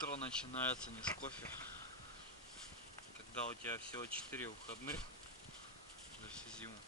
Утро начинается не с кофе, когда у тебя всего 4 выходных за всю зиму.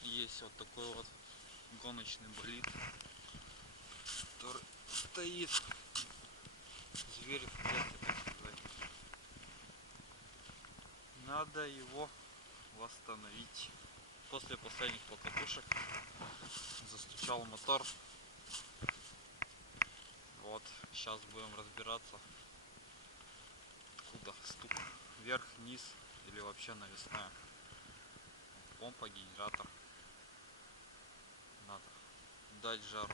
Есть вот такой вот гоночный болид, который стоит, зверь в клетке, так сказать. Надо его восстановить. После последних покатушек застучал мотор. Вот, сейчас будем разбираться, откуда стук. Вверх, вниз или вообще навесная. Помпа, генератор. Надо дать жару.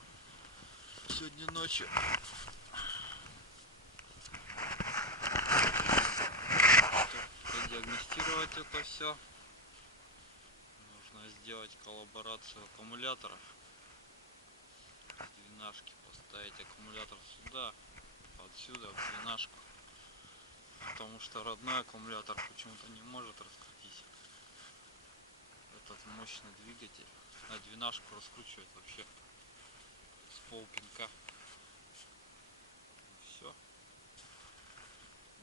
Сегодня ночью продиагностировать это все. Нужно сделать коллаборацию аккумуляторов. Двенашки поставить аккумулятор сюда, отсюда в двенашку. Потому что родной аккумулятор почему-то не может раскрутить этот мощный двигатель. На двенашку раскручивать вообще с полпинка. Все.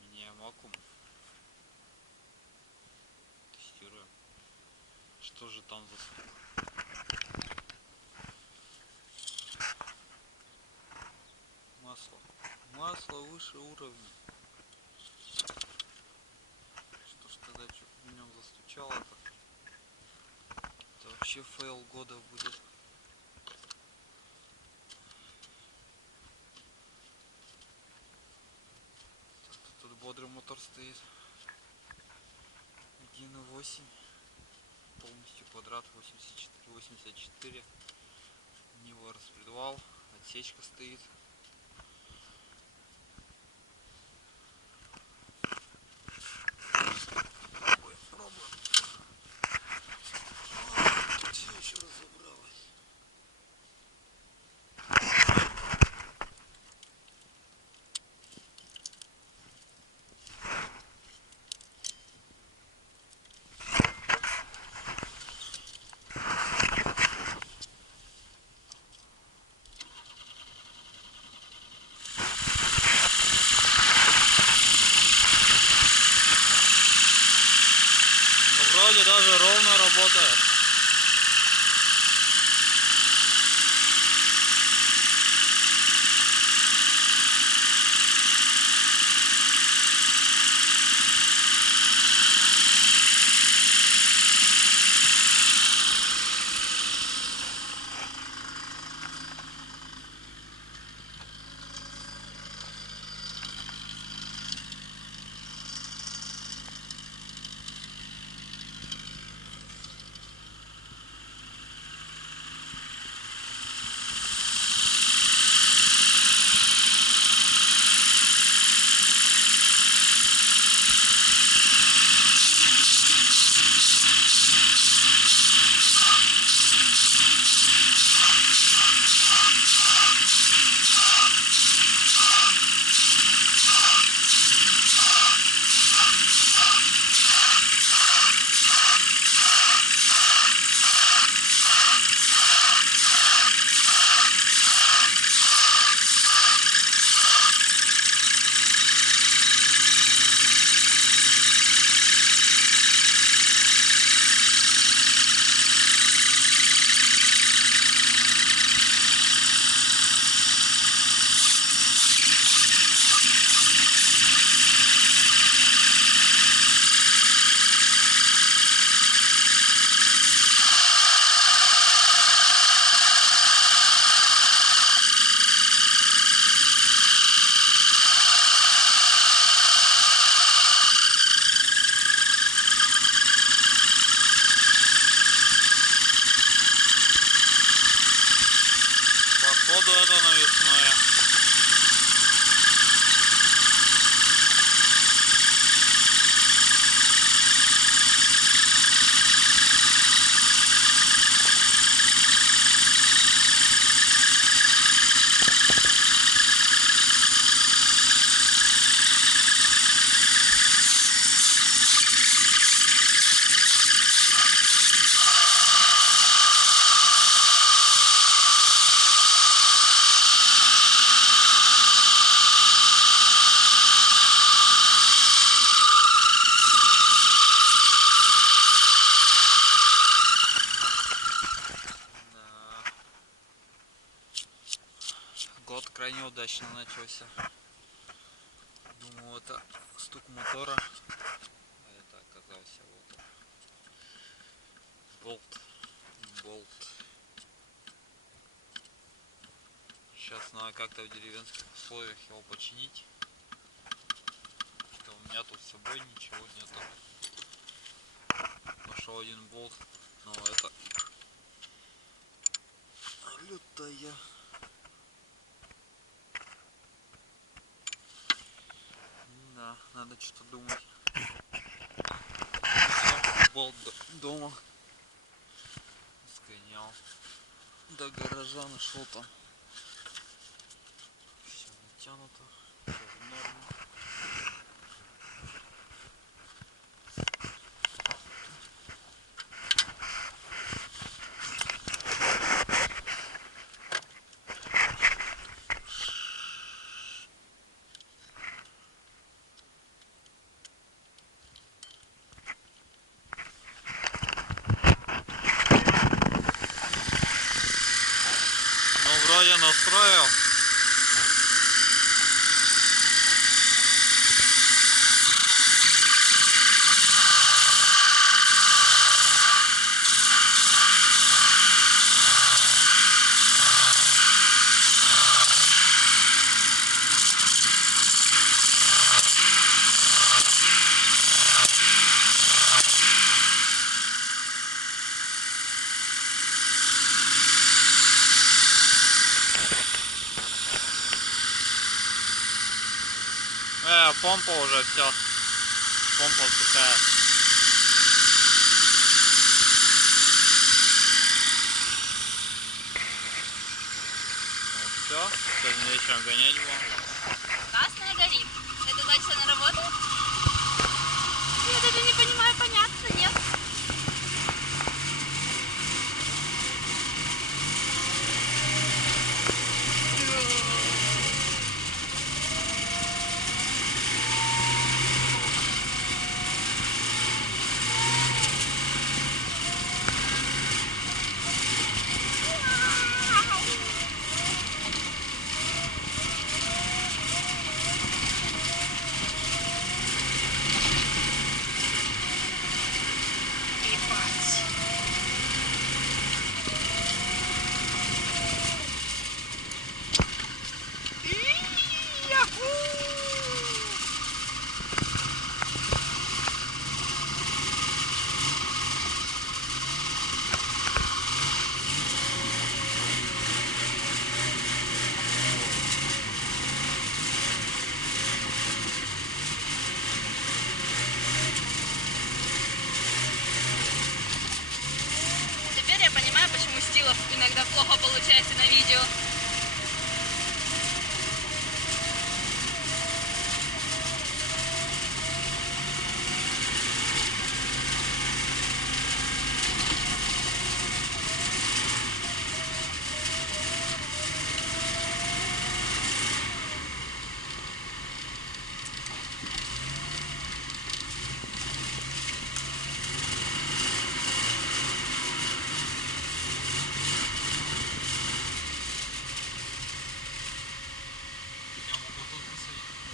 Меняем аккум. Тестируем. Что же там за стук? Масло выше уровня. Что ж тогда что в нем застучало-то? Это вообще фейл года будет. Тут бодрый мотор стоит. 1.8. Полностью квадрат 84. Него распредвал. Отсечка стоит. Вроде даже ровно работает. неудачно начался. Думал, это стук мотора, а это оказался вот он. Болт. Сейчас надо как-то в деревенских условиях его починить. Что у меня тут с собой ничего нету. Пошел один болт, но это лютая. Да, надо что-то думать. Все, болт дома. Сгонял. До гаража нашел там. Все натянуто. Все в норме. Ну, вроде настроил. Помпа уже все. Помпа вздыхает. Ну все, сегодня вечером гонять будем. Красная горит. Это значит, она работает? Я даже не понимаю, понятно, нет? Теперь я понимаю, почему Стилов иногда плохо получается на видео.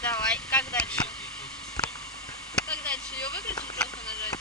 Давай, как дальше? Как дальше? Ее выключить, просто нажать?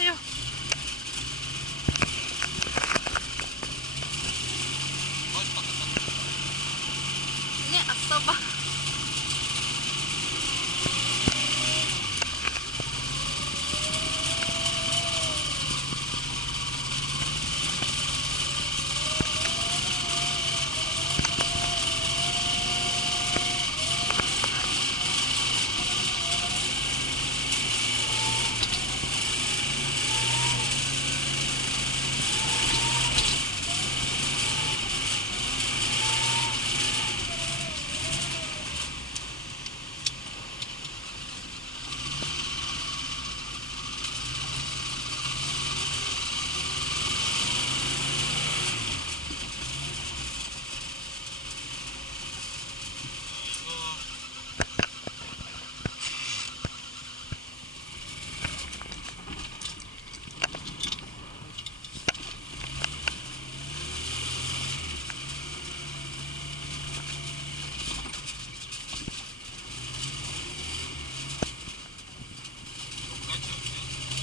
знаю. Не особо.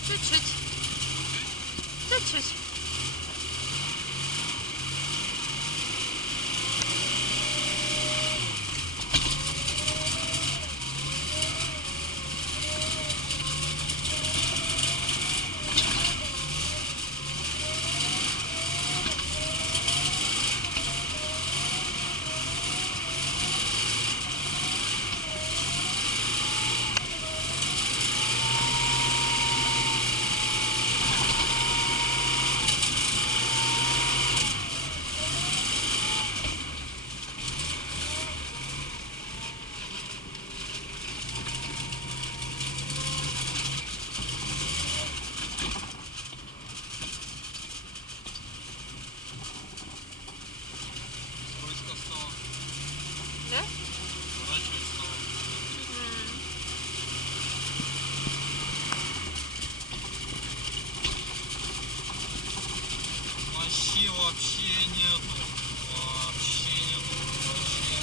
Чуть-чуть. Чуть-чуть. Да? Вообще нету. Вообще нету. Вообще.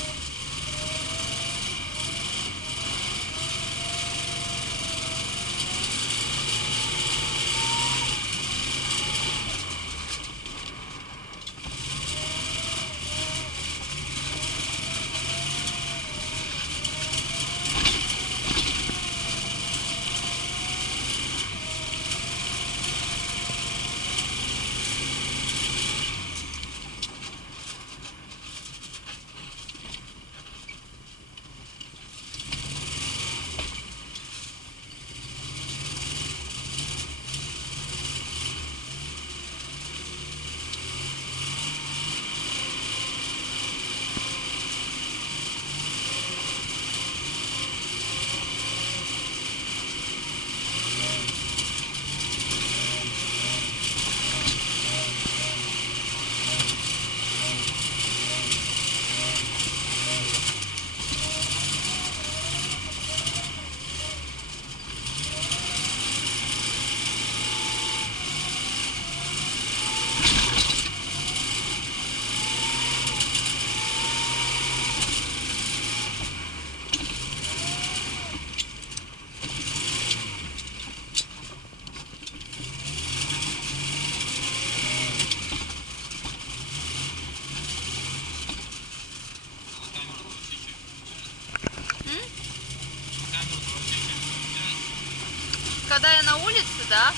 Когда я на улице, да?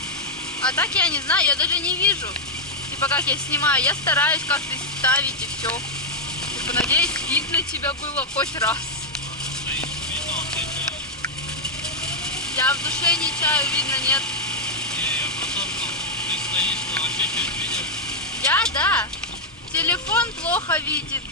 А так я не знаю, я даже не вижу. Типа как я снимаю, я стараюсь как-то ставить и все. Типа, надеюсь, видно тебя было хоть раз. Я в душе не чаю, видно, нет. Я, да. Телефон плохо видит.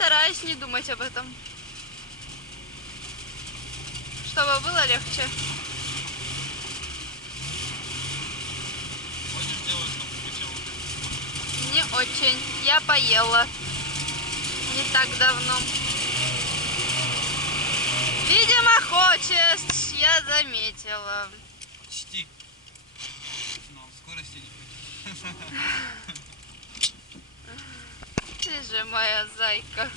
стараюсь не думать об этом. Чтобы было легче. Хочешь делать, чтобы хотел? Не очень. Я поела. Не так давно. Видимо, хочешь. Я заметила. Почти. Но скорости не хватит. Ты же моя зайка.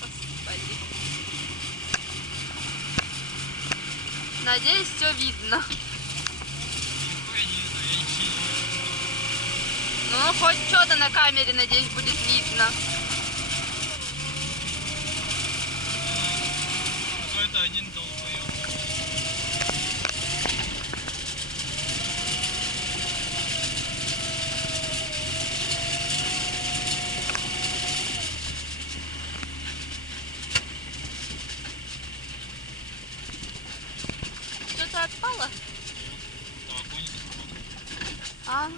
Господи. Надеюсь, все видно. Нихуя не видно, я ничего не вижу. Ну, хоть что-то на камере, надеюсь, будет видно. Какой-то один долбоёб. Что-то отпало? Да, огонь заходит. А?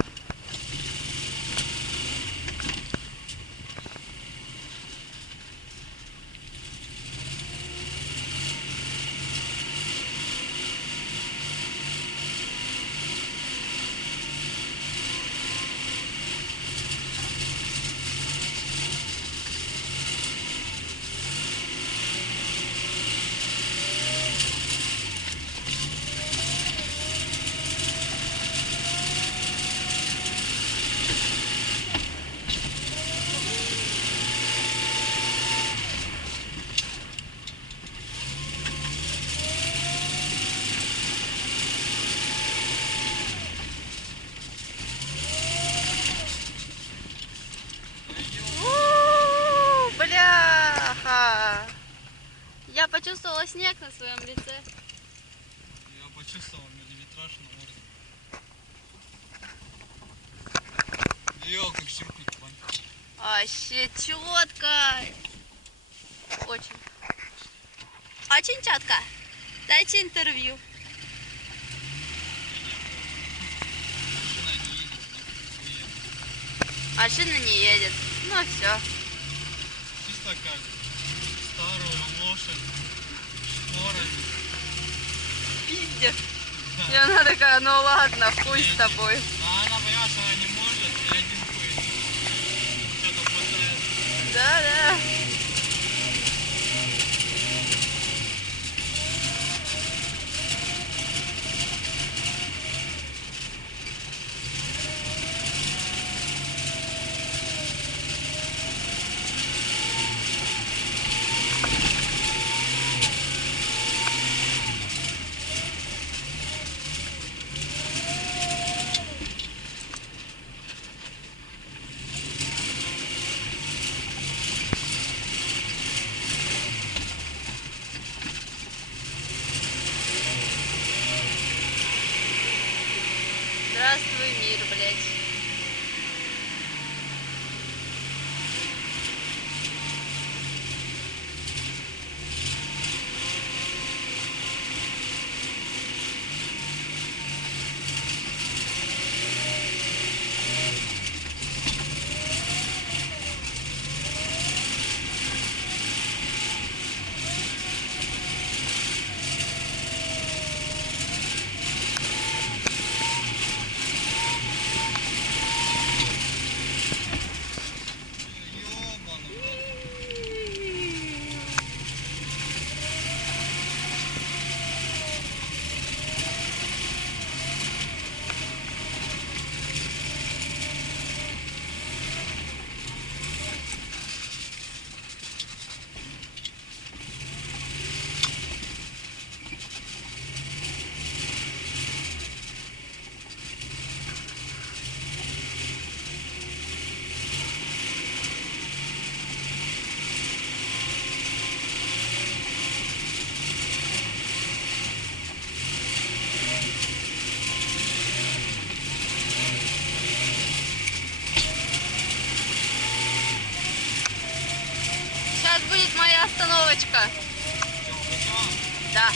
Бляха! Я почувствовала снег на своем лице. Я почувствовал миллиметраж на морде. Её, как щелкнет план. Вообще четко. Очень. Очень четко. Дайте интервью. Машина не едет, нихуя. Машина не едет. Ну все. Чисто как старую лошадь. Шпоры. Пиздец. И Да. она такая, ну ладно, хуй с тобой. А она, понимаешь, она не может, и один хуй что-то пытается. Да. Здравствуй, мир, блядь. Ёбаный в рот. Сейчас будет моя остановочка. Чё, готово? Да.